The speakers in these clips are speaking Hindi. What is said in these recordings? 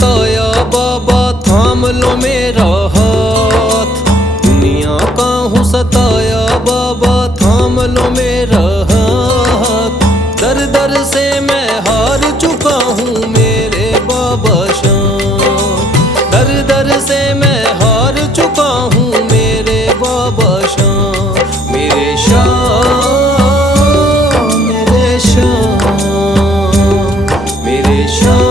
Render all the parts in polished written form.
सताया बाबा थाम लो मेरा हाथ। दुनिया का हूँ सताया बाबा थाम लो मेरा हाथ। दर दर से मैं हार चुका हूँ मेरे बाबा शाम। दर दर से मैं हार चुका हूँ मेरे बाबा शाम। मेरे शाम मेरे शाम मेरे शाम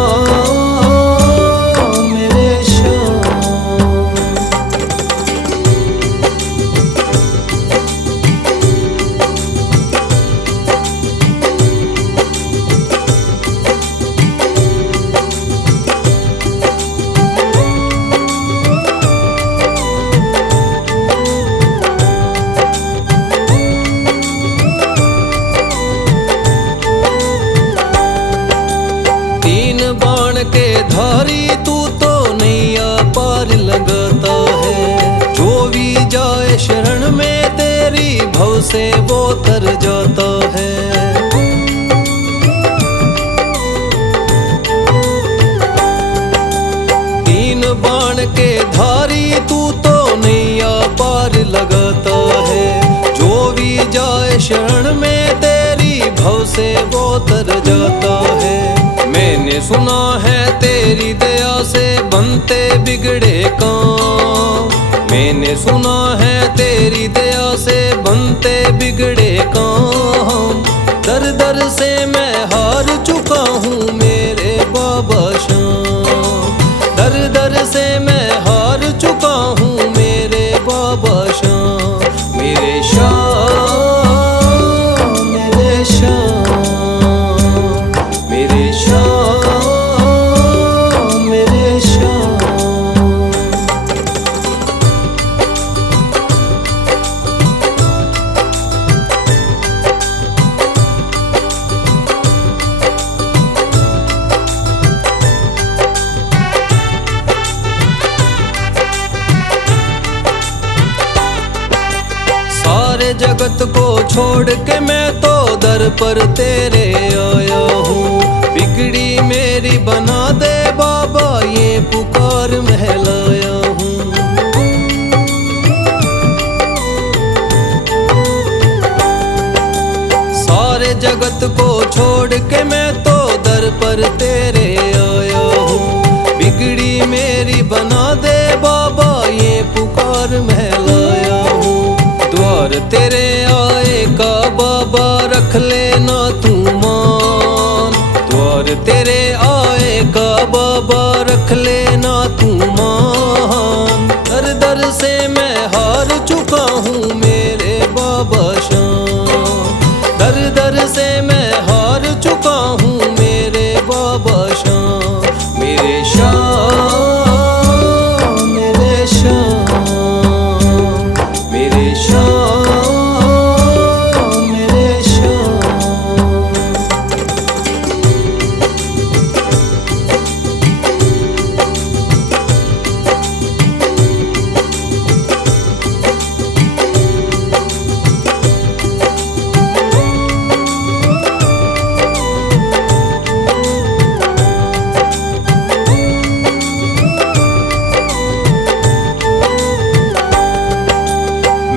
मेरे शाम। तीन बाण के धारी तू तो नैया पार लगाता है। जो भी जाए शरण में तेरी भव से वो तर जाता है। तीन बाण के धारी तू तो नैया पार लगाता है। जो भी जाए शरण में तेरी भव से वो तर जाता है। मैंने सुना है तेरी दया से बनते बिगड़े काम। मैंने सुना है तेरी दया से बनते बिगड़े काम। दर दर से मैं हार चुका हूँ मेरे बाबा शाम। दर दर से मैं हार चुका हूँ मेरे बाबा शाम। मेरे शाम मेरे शाम मेरे शाम मेरे शाम। सारे जगत को छोड़ के मैं तो दर पर तेरे आया हूँ। बिगड़ी मेरी बना दे बाबा ये पुकार महलाया हूँ। सारे जगत को छोड़ के मैं तो दर पर तेरे आया हूँ। बिगड़ी मेरी बना दे बाबा ये पुकार महलाया हूँ। द्वार तेरे आए का बाबा रख लेना तू मान। द्वार तेरे आए का बाबा रख लेना तू मान। दर दर से मैं हार चुका हूँ मेरे बाबा शाम। दर दर से मैं हार चुका हूँ मेरे बाबा शाम। मेरे शाम मेरे शाम मेरे शाम मेरे शाम।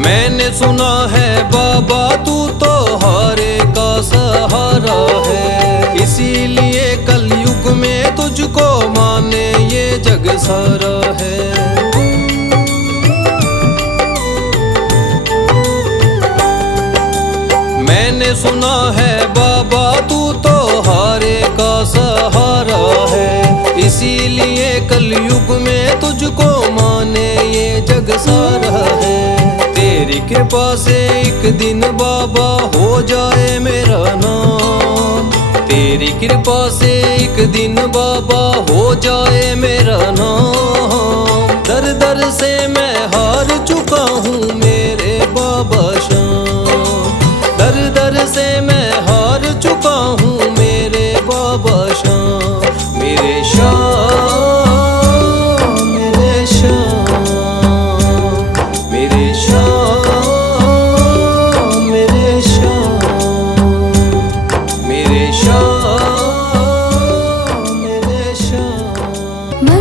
मैंने सुना है बाबा तू तो हारे का सहारा है। इसीलिए कलयुग में तुझको माने ये जग सारा है। मैंने सुना है बाबा तू तो हारे का सहारा है। इसीलिए कलयुग में तुझको माने ये जग सारा है। तेरी कृपा से एक दिन बाबा हो जाए मेरा नाम। तेरी कृपा से एक दिन बाबा हो जाए मेरा नाम। दर दर से मैं हार चुका हूँ मेरे बाबा शाम। दर दर से मैं हार चुका हूँ मेरे बाबा शाम। मेरे शाम मेरे शाम मेरे शाम मेरे शाम मेरे शाम मेरे शाम।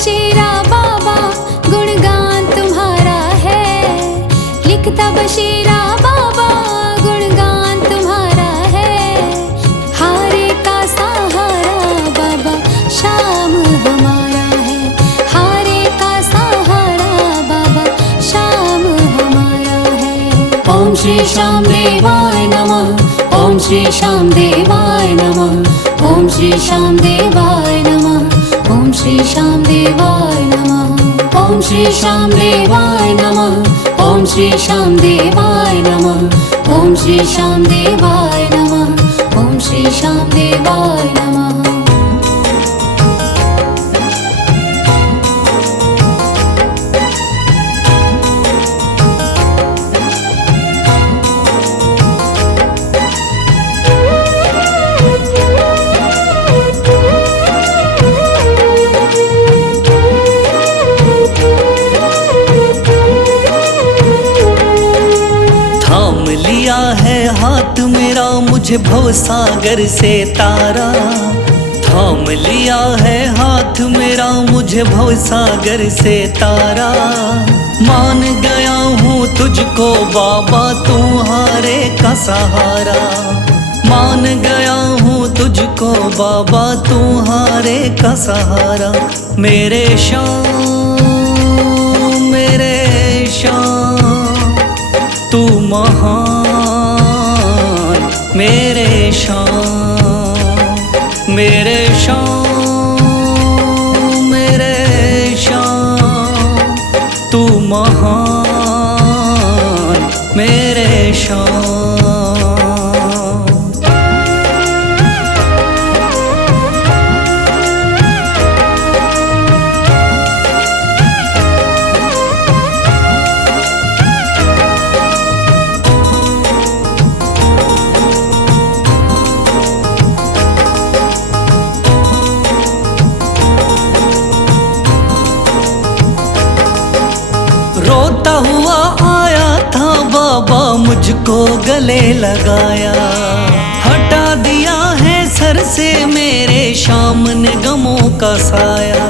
बशीरा बाबा गुणगान तुम्हारा है, लिखता बशीरा बाबा गुणगान तुम्हारा है। हारे का सहारा बाबा शाम हमारा है, हारे का सहारा बाबा शाम हमारा है। ओम श्री श्याम देवाय नमः, ओम श्री श्याम देवाय नमः, ओम श्री श्याम देवाय नमः, ओम श्री श्याम देवाय नमः, ओम श्री श्याम देवाय नमः, ओम श्री श्याम देवाय नमः, ओम श्री श्याम देवाय नमः, ओम श्री श्याम देवाय नमः। थाम लिया है हाथ मेरा मुझे भवसागर से तारा, थाम लिया है हाथ मेरा मुझे भवसागर से तारा। मान गया हूँ तुझको बाबा तुम्हारे का सहारा, मान गया हूँ तुझको बाबा तुम्हारे का सहारा। मेरे श्याम मेरे श्याम तू महान, मेरे श्याम मेरे श्याम मेरे श्याम तू महान, मेरे श्याम। रोता हुआ आया था बाबा मुझको गले लगाया, हटा दिया है सर से मेरे श्याम ने गमों का साया।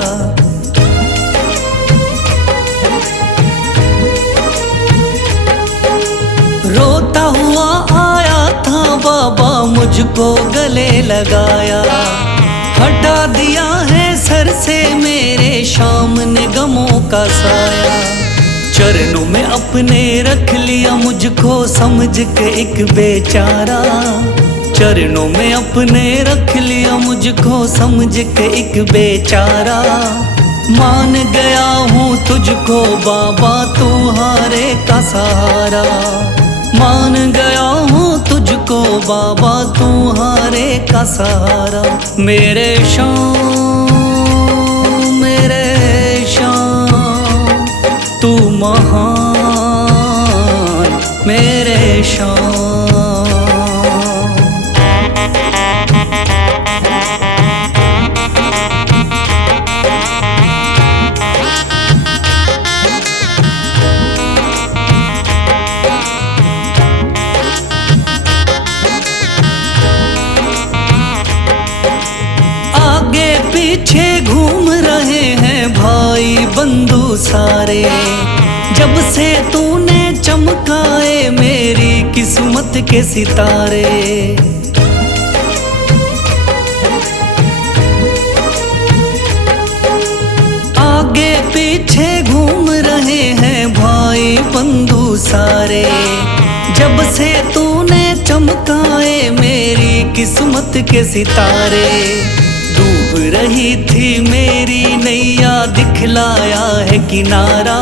रोता हुआ आया था बाबा मुझको गले लगाया, हटा दिया है सर से मेरे श्याम ने गमों का साया। चरणों में अपने रख लिया मुझको समझ के एक बेचारा, चरणों में अपने रख लिया मुझको समझ के एक बेचारा। मान गया हूँ तुझको बाबा तुम्हारे का सहारा, मान गया हूँ तुझको बाबा तुम्हारे का सहारा। मेरे श्याम मेरे श्याम तू महान, मेरे श्याम। आगे पीछे घूम रहे हैं भाई बंधु सारे, जब से तूने चमकाए मेरी किस्मत के सितारे। आगे पीछे घूम रहे हैं भाई बंधु सारे, जब से तूने चमकाए मेरी किस्मत के सितारे। डूब रही थी मेरी नैया दिखलाया है किनारा,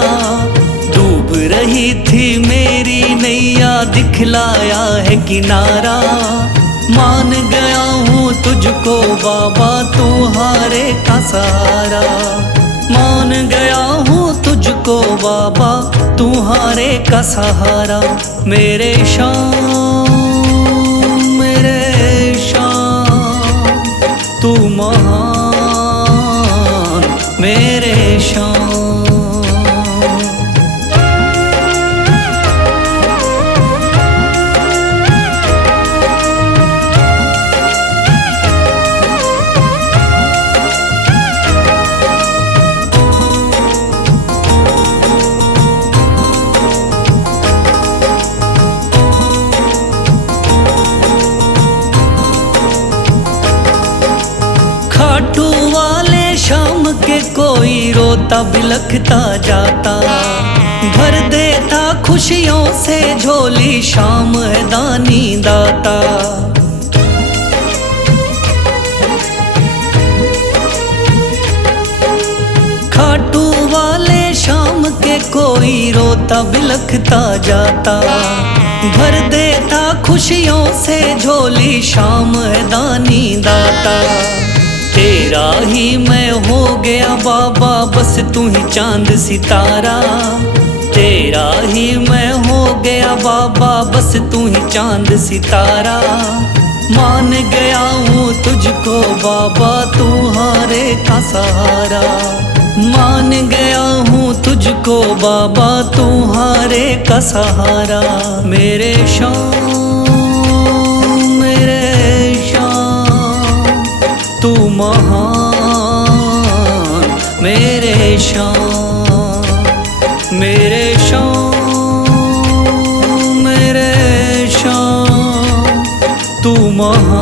डूब रही थी मेरी नैया दिखलाया है किनारा। मान गया हूँ तुझको बाबा तुम्हारे का सहारा, मान गया हूँ तुझको बाबा तुम्हारे का सहारा। मेरे श्याम मेरे श्याम तू महान, मेरे श्याम। के कोई रोता बिलखता जाता, भर देता खुशियों से झोली शाम है दानी दाता। खाटू वाले शाम के कोई रोता बिलखता जाता, भर देता खुशियों से झोली शाम है दानी दाता। तेरा ही मैं हो गया बाबा बस तू ही चांद सितारा, तेरा ही मैं हो गया बाबा बस तू ही चांद सितारा। मान गया हूँ तुझको बाबा तू हारे का सहारा, मान गया हूँ तुझको बाबा तू हारे का सहारा। मेरे शाम तू महान, मेरे शाम मेरे शाम तू महान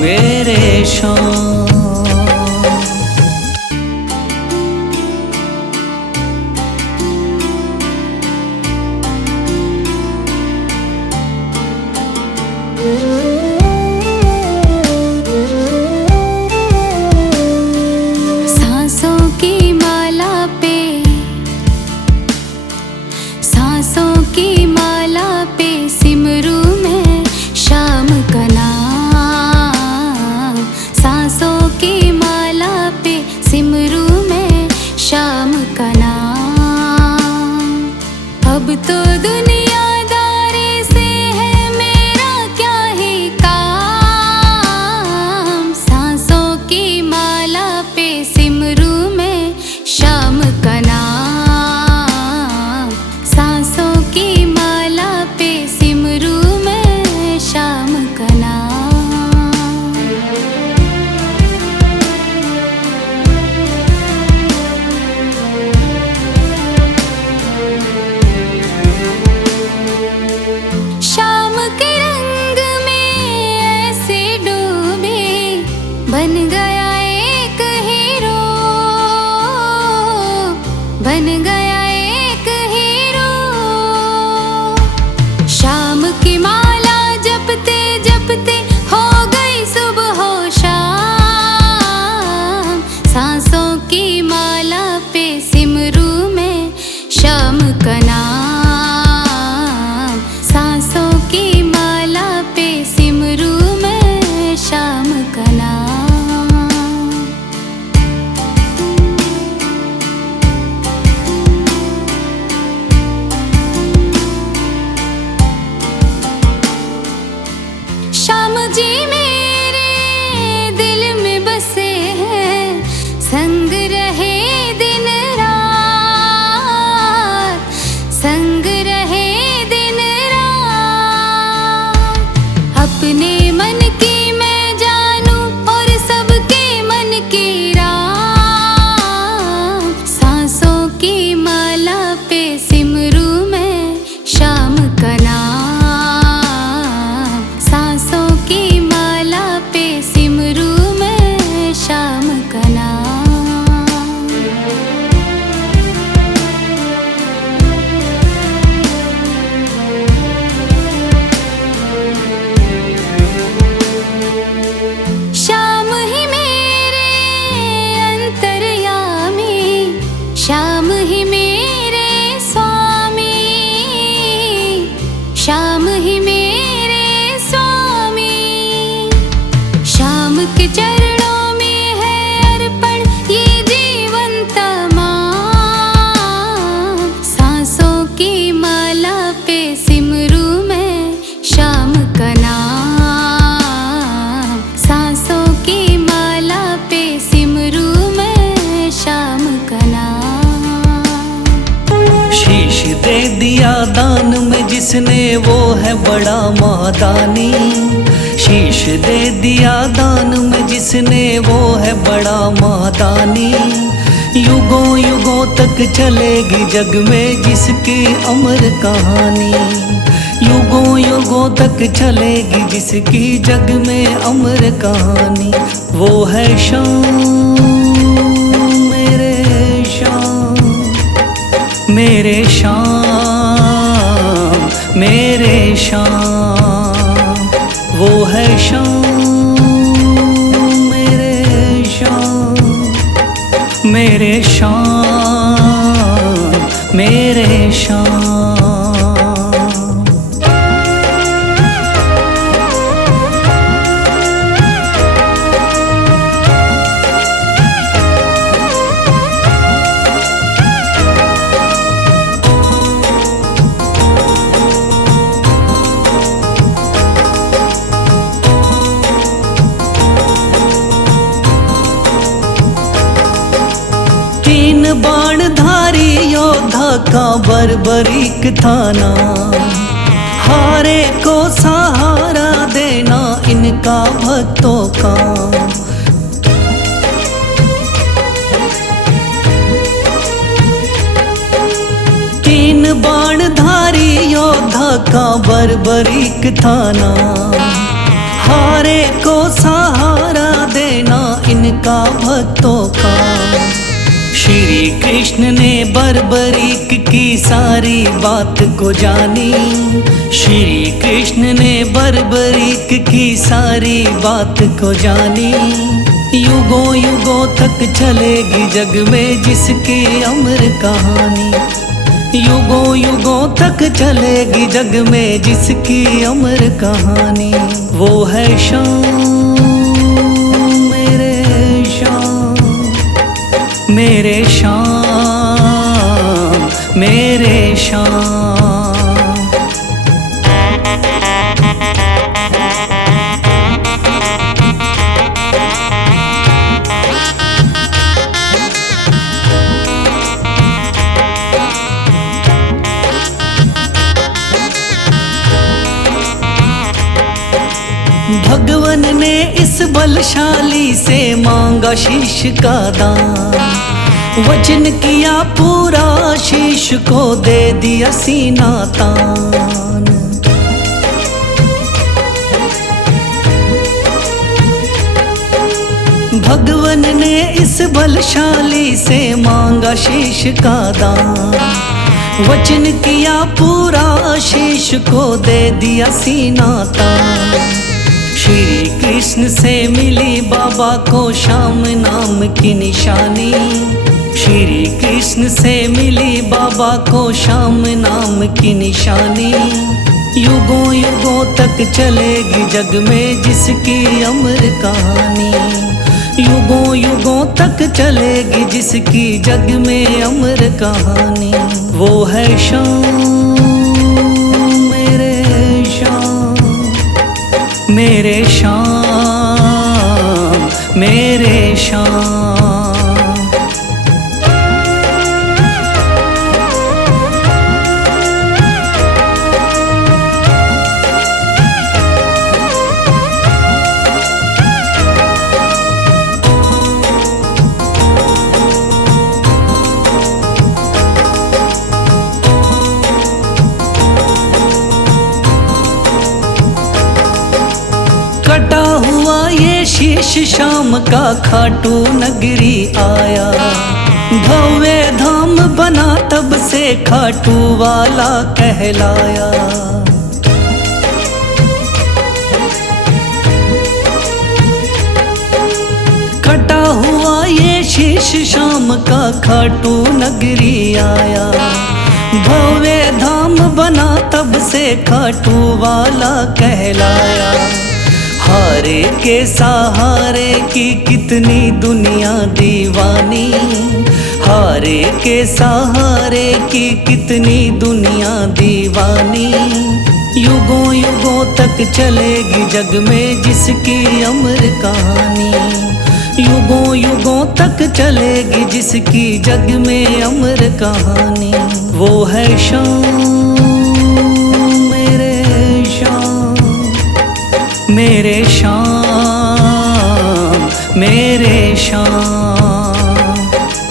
मेरे शाम। सांसों की माला पे, सांसों की माला पे सिमरू में शाम का नाम, सांसों की माला पे सिमरू में शाम का नाम। अब तो दुनियादारी से है मेरा क्या ही काम, सांसों की माला पे सिमरू में शाम का नाम, सांसों की माला पे सिमरू में शाम का नाम। शाम के रंग में ऐसे डूबे बन गया एक हीरो, बन गया एक हीरो। शाम की माला जपते जपते हो गई सुबह हो शाम, सांसों की माला पे सिमरू में शाम का नाम, सांसों की माला पे सिमरू में शाम का नाम। श्याम जी मेरे दिल में बसे हैं, संग रहे दिन रात, संग रहे दिन रात। अपने मन की मैं जानूं और सबके मन की रात, सांसों की माला पे सिमरू में शाम का नाम, सांसों की माला पे सिमरू में शाम का नाम। श्याम ही मेरे अंतर्यामी, श्याम ही मेरे स्वामी, श्याम ही मेरे स्वामी। श्याम के चरणों में है अर्पण ये जीवन तमाम, सांसों की माला पे सिमरू में शाम का नाम, सांसों की माला पे सिमरू में शाम का नाम। शीश दे दिया दान में जिसने वो है बड़ा मादानी, शीश दे दिया दान में जिसने वो है बड़ा मादानी। युगों युगों तक चलेगी जग में जिसकी अमर कहानी, युगों युगों तक चलेगी जिसकी जग में अमर कहानी। वो है शाम मेरे शाम मेरे शाम, वो है शाम मेरे शाम, मेरे शाम मेरे शाम। तीन बाणधारी योद्धा का बर्बरीक थाना, हारे को सहारा देना इनका भक्तों का। तीन बाणधारी योद्धा का बर्बरीक थाना, हारे को सहारा देना इनका भक्तों का। श्री कृष्ण ने बर्बरीक की सारी बात को जानी, श्री कृष्ण ने बर्बरीक की सारी बात को जानी। युगों युगों तक चलेगी जग में जिसकी अमर कहानी, युगों युगों तक चलेगी जग में जिसकी अमर कहानी। वो है शाम मेरे शाम, मेरे शाम मेरे शाम। भगवन ने इस बलशाली से मांगा शीश का दान, वचन किया पूरा शीश को दे दिया सीना तान। भगवन ने इस बलशाली से मांगा शीश का दान, वचन किया पूरा शीश को दे दिया सीना तान। श्री कृष्ण से मिली बाबा को श्याम नाम की निशानी, श्री कृष्ण से मिली बाबा को श्याम नाम की निशानी। युगों युगों तक चलेगी जग में जिसकी अमर कहानी, युगों युगों तक चलेगी जिसकी जग में अमर कहानी। वो है शाम मेरे शाम, मेरे शाम मेरे शाम। कटा हुआ ये शीश शाम का खाटू नगरी आया, भव्य धाम बना तब से खाटू वाला कहलाया। कटा हुआ ये शीश शाम का खाटू नगरी आया, भव्य धाम बना तब से खाटू वाला कहलाया। हारे के सहारे की कितनी दुनिया दीवानी, हारे के सहारे की कितनी दुनिया दीवानी। युगों युगों तक चलेगी जग में जिसकी अमर कहानी, युगों युगों तक चलेगी जिसकी जग में अमर कहानी। वो है शाम मेरे शाम, मेरे शाम मेरे शाम।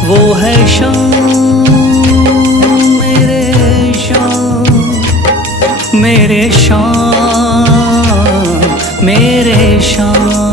वो है शाम मेरे शाम, मेरे शाम मेरे शाम।